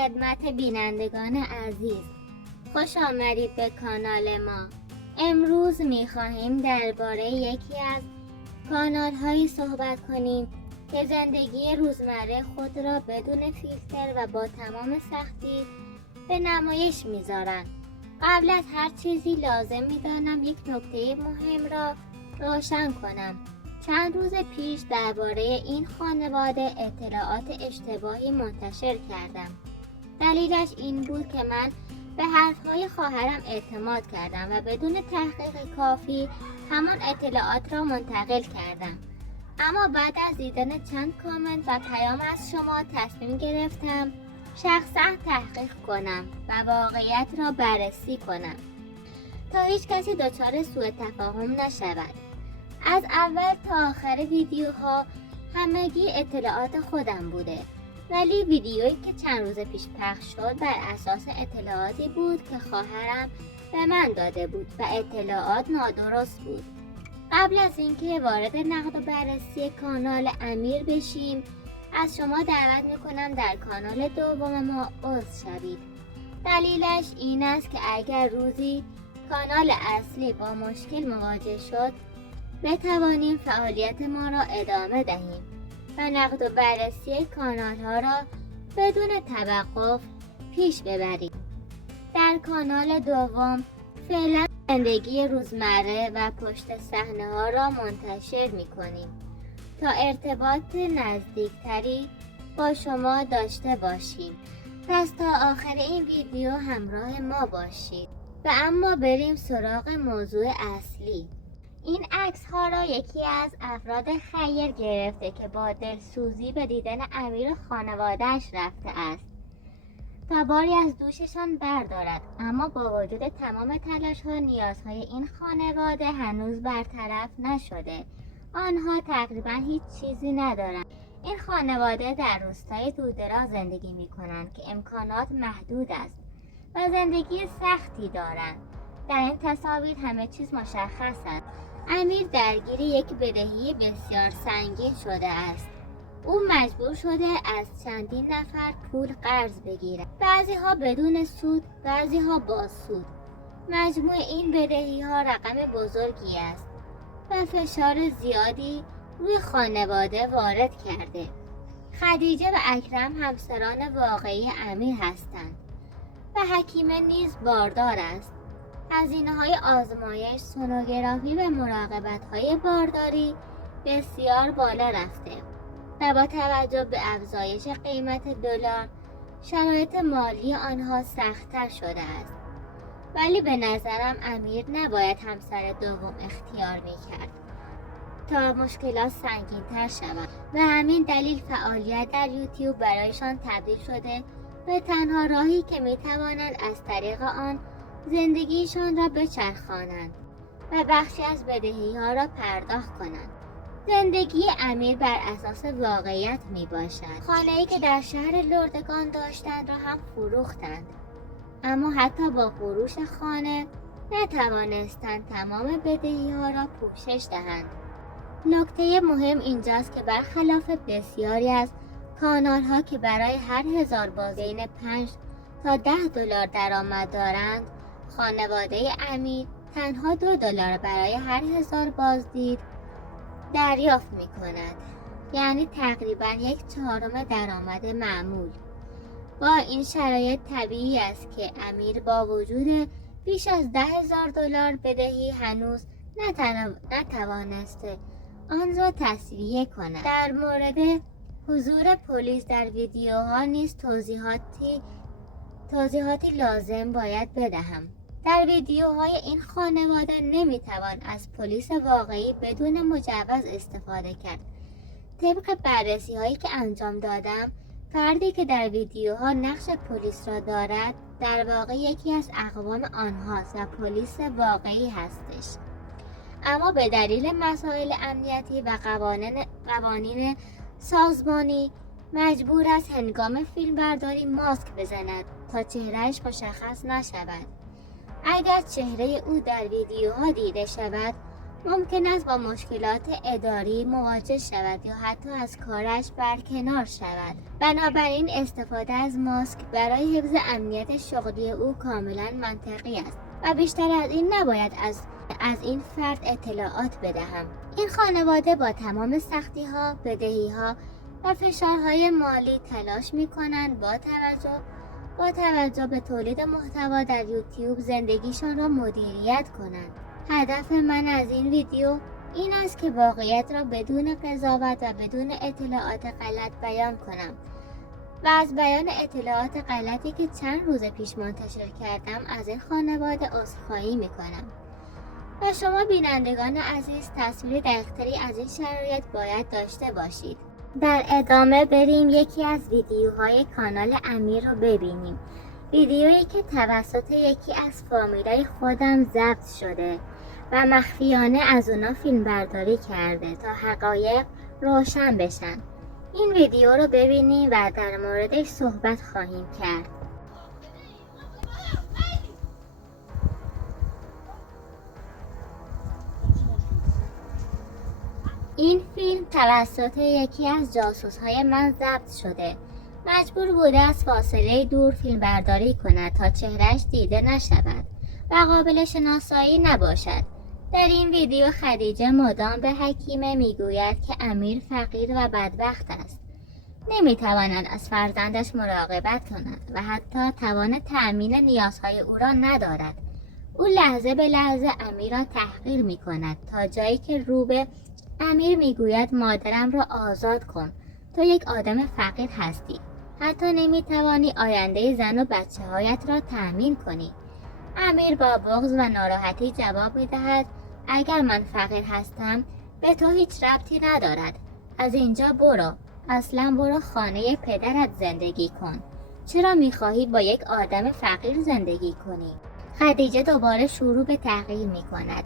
خدمت بینندگان عزیز، خوش آمدید به کانال ما. امروز می‌خواهیم درباره یکی از کانال‌هایی صحبت کنیم که زندگی روزمره خود را بدون فیلتر و با تمام سختی به نمایش می‌ذارند. قبل از هر چیزی لازم می‌دانم یک نکته مهم را روشن کنم. چند روز پیش درباره این خانواده اطلاعات اشتباهی منتشر کردم. دلیلش این بود که من به حرفهای خواهرم اعتماد کردم و بدون تحقیق کافی همان اطلاعات را منتقل کردم. اما بعد از دیدن چند کامنت و پیام از شما تصمیم گرفتم شخصا تحقیق کنم و واقعیت را بررسی کنم تا هیچ کسی دچار سوء تفاهم نشود. از اول تا آخر ویدیوها همگی اطلاعات خودم بوده، ولی ویدیویی که چند روز پیش پخش شد بر اساس اطلاعاتی بود که خواهرم به من داده بود و اطلاعات نادرست بود. قبل از اینکه وارد نقد و بررسی کانال امیر بشیم، از شما دعوت میکنم در کانال دوم ما عضو شوید. دلیلش این است که اگر روزی کانال اصلی با مشکل مواجه شد، بتوانیم فعالیت ما را ادامه دهیم و نقد و بررسی کانال ها را بدون توقف پیش ببریم. در کانال دوم فعلا زندگی روزمره و پشت صحنه ها را منتشر می کنیم تا ارتباط نزدیکتری با شما داشته باشیم. پس تا آخر این ویدیو همراه ما باشید. و اما بریم سراغ موضوع اصلی. این عکس ها را یکی از افراد خیر گرفته که با دلسوزی به دیدن امیر و خانواده‌اش رفته است تا باری از دوششان بردارد، اما با وجود تمام تلاش ها نیازهای این خانواده هنوز برطرف نشده. آنها تقریبا هیچ چیزی ندارند. این خانواده در روستای دودراز زندگی می کنند که امکانات محدود است و زندگی سختی دارند. در این تصاویر همه چیز مشخص است. امیر درگیر یک بدهی بسیار سنگین شده است. او مجبور شده از چندین نفر پول قرض بگیرد. بعضی ها بدون سود، بعضی ها با سود. مجموع این بدهی ها رقم بزرگی است و فشار زیادی روی خانواده وارد کرده. خدیجه و اکرم همسران واقعی امیر هستند و حکیمه نیز باردار است. هزینه‌های آزمایش، سونوگرافی و مراقبت‌های بارداری بسیار بالا رفته و با توجه به افزایش قیمت دلار، شرایط مالی آنها سخت‌تر شده است. ولی به نظرم امیر نباید همسر دوم اختیار می‌کرد تا مشکلات سنگین‌تر شود و همین دلیل فعالیت در یوتیوب برایشان تبدیل شده به تنها راهی که می‌توانند از طریق آن زندگیشان را بچرخانند و بخشی از بدهی‌ها را پرداخت کنند. زندگی امیر بر اساس واقعیت می باشد. خانه‌ای که در شهر لردگان داشتند را هم فروختند، اما حتی با فروش خانه نتوانستند تمام بدهی‌ها را پوشش دهند. نکته مهم اینجاست که برخلاف بسیاری از کانال‌ها که برای هر 1000 باز بین 5 تا 10 دلار درآمد دارند، خانواده امیر تنها 2 دلار برای هر 1000 بازدید دریافت می کند، یعنی تقریبا 1/4 درآمد معمول. با این شرایط طبیعی است که امیر با وجود بیش از 10,000 دلار بدهی هنوز نتوانسته آن را تسویه کند. در مورد حضور پلیس در ویدیوها نیز توضیحاتی لازم باید بدهم. در ویدیوهای این خانواده نمیتوان از پلیس واقعی بدون مجوز استفاده کرد. طبق بررسی هایی که انجام دادم، فردی که در ویدیوها نقش پلیس را دارد در واقع یکی از اقوام آنهاست و پلیس واقعی هستش، اما به دلیل مسائل امنیتی و قوانین سازمانی مجبور است هنگام فیلمبرداری ماسک بزند تا چهرهش مشخص نشود. اگر چهره او در ویدیوها دیده شود، ممکن است با مشکلات اداری مواجه شود یا حتی از کارش برکنار شود. بنابراین استفاده از ماسک برای حفظ امنیت شغلی او کاملا منطقی است و بیشتر از این نباید از این فرد اطلاعات بدهم. این خانواده با تمام سختی‌ها، بدهی‌ها و فشارهای مالی تلاش می‌کنند با توجه به تولید محتوا در یوتیوب زندگیشان را مدیریت کنند. هدف من از این ویدیو این است که واقعیت را بدون قضاوت و بدون اطلاعات غلط بیان کنم و از بیان اطلاعات غلطی که چند روز پیش منتشر کردم از این خانواده عذرخواهی می‌کنم. و شما بینندگان عزیز تصویر دقیق‌تری از این شرایط باید داشته باشید. در ادامه بریم یکی از ویدیوهای کانال امیر رو ببینیم. ویدیویی که توسط یکی از فامیلای خودم ضبط شده و مخفیانه از اونا فیلم برداری کرده تا حقایق روشن بشن. این ویدیو رو ببینیم و در موردش صحبت خواهیم کرد. این فیلم توسط یکی از جاسوس‌های من ضبط شده. مجبور بوده از فاصله دور فیلم برداری کند تا چهرهش دیده نشود و قابل شناسایی نباشد. در این ویدیو خدیجه مدام به حکیمه میگوید که امیر فقیر و بدبخت است. نمیتواند از فرزندش مراقبت کند و حتی توان تأمین نیازهای او را ندارد. او لحظه به لحظه امیر را تحقیر میکند تا جایی که رو به امیر میگوید مادرم را آزاد کن، تو یک آدم فقیر هستی، حتی نمیتوانی آینده زن و بچه هایت را تأمین کنی. امیر با بغض و ناراحتی جواب میدهد اگر من فقیر هستم به تو هیچ ربطی ندارد. از اینجا برو، اصلا برو خانه پدرت زندگی کن. چرا میخواهی با یک آدم فقیر زندگی کنی؟ خدیجه دوباره شروع به تحقیر میکند.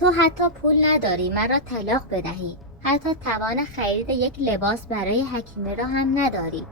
تو حتی پول نداری مرا طلاق بدهی، حتی توان خرید یک لباس برای حکیمه را هم نداری.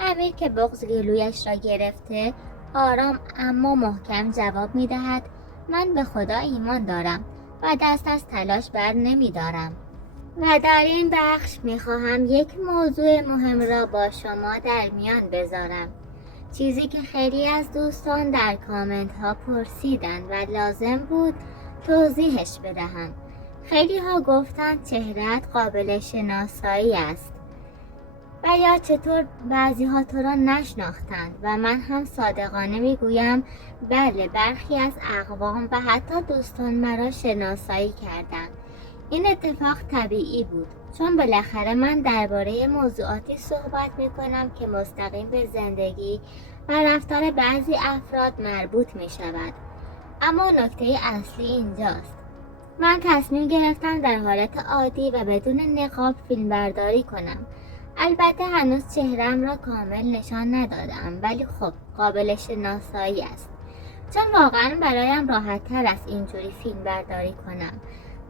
امیر که بغض گلویش را گرفته آرام اما محکم جواب می دهد من به خدا ایمان دارم و دست از تلاش بر نمی دارم. و در این بخش می خواهم یک موضوع مهم را با شما در میان بذارم. چیزی که خیلی از دوستان در کامنت ها پرسیدن و لازم بود توضیحش بدهم. خیلی ها گفتن چهره‌ات قابل شناسایی است و یا چطور بعضی ها تو را نشناختند و من هم صادقانه میگویم بله، برخی از اقوام و حتی دوستان مرا شناسایی کردند. این اتفاق طبیعی بود چون بالاخره من درباره موضوعاتی صحبت میکنم که مستقیم به زندگی و رفتار بعضی افراد مربوط می شود. اما نکته اصلی اینجاست. من تصمیم گرفتم در حالت عادی و بدون نقاب فیلم برداری کنم. البته هنوز چهرم را کامل نشان ندادم ولی خب قابل شناسایی است. چون واقعا برایم راحت تر است اینجوری فیلم برداری کنم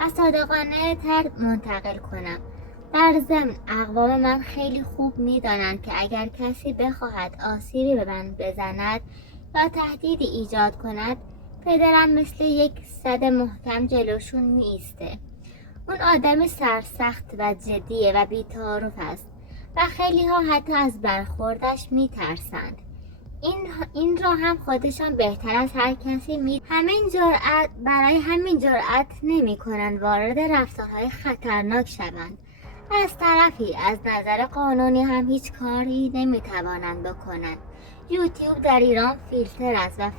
و صادقانه تر منتقل کنم. در ضمن اقوام من خیلی خوب میدانند که اگر کسی بخواهد آسیبی به من بزند یا تهدیدی ایجاد کند پدرم مثل یک سد محکم جلوشون میایسته. اون آدم سرسخت و جدیه و بی‌تعارف است و خیلی ها حتی از برخوردش میترسند. این را هم خودشان بهتر از هر کسی همین جرأت نمی کنند وارد رفتارهای خطرناک شوند. از طرفی از نظر قانونی هم هیچ کاری نمی توانند بکنند. یوتیوب در ایران فیلتر است و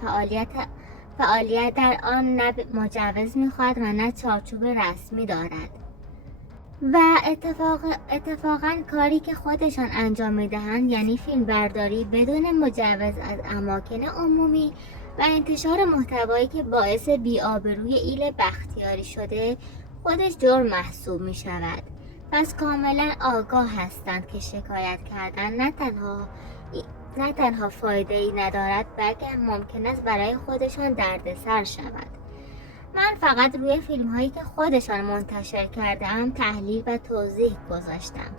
فعالیت در آن نه مجوز میخواهد و نه چارچوب رسمی دارد و اتفاقا کاری که خودشان انجام میدهند یعنی فیلم برداری بدون مجوز از اماکن عمومی و انتشار محتوایی که باعث بی‌آبروی ایل بختیاری شده خودش جرم محسوب می شود. پس کاملا آگاه هستند که شکایت کردن نه تنها فایده ای ندارد بلکه ممکن است برای خودشان دردسر شود. من فقط روی فیلم هایی که خودشان منتشر کردم تحلیل و توضیح گذاشتم.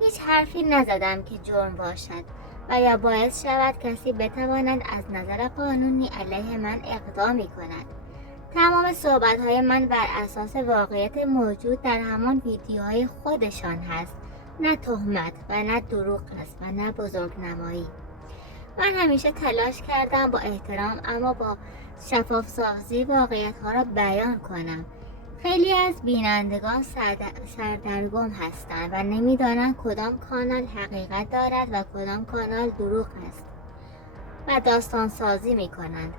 هیچ حرفی نزدم که جرم باشد و یا باعث شود کسی بتواند از نظر قانونی علیه من اقدامی کند. تمام صحبت‌های من بر اساس واقعیت موجود در همان ویدیوهای خودشان هست، نه تهمت و نه دروغ است و نه بزرگنمایی. من همیشه تلاش کردم با احترام اما با شفاف سازی واقعیت‌ها را بیان کنم. خیلی از بینندگان سردرگم هستند و نمی‌دانند کدام کانال حقیقت دارد و کدام کانال دروغ است و داستان سازی می‌کنند.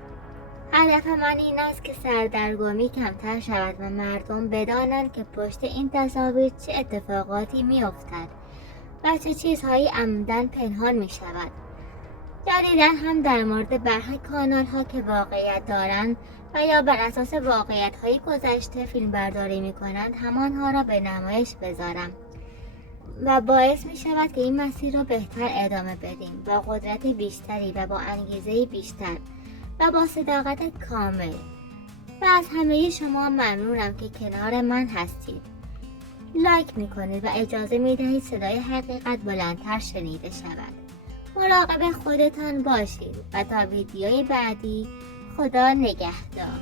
هدف من این است که سردرگمی کمتر شود و مردم بدانند که پشت این تصاویر چه اتفاقاتی می‌افتد و چه چیزهایی عمدن پنهان می‌شود. جدیداً هم در مورد برخی کانال‌ها که واقعیت دارند و یا بر اساس واقعیت‌های گذشته فیلمبرداری می‌کنند همانها را به نمایش بذارم و باعث می‌شود که این مسیر را بهتر ادامه بدیم با قدرت بیشتری و با انگیزه بیشتر و با صداقت کامل. و از همه شما ممنونم که کنار من هستید، لایک می‌کنید و اجازه می‌دهید صدای حقیقت بلندتر شنیده شود. مراقب خودتان باشید و تا ویدیوی بعدی، خدا نگهدار.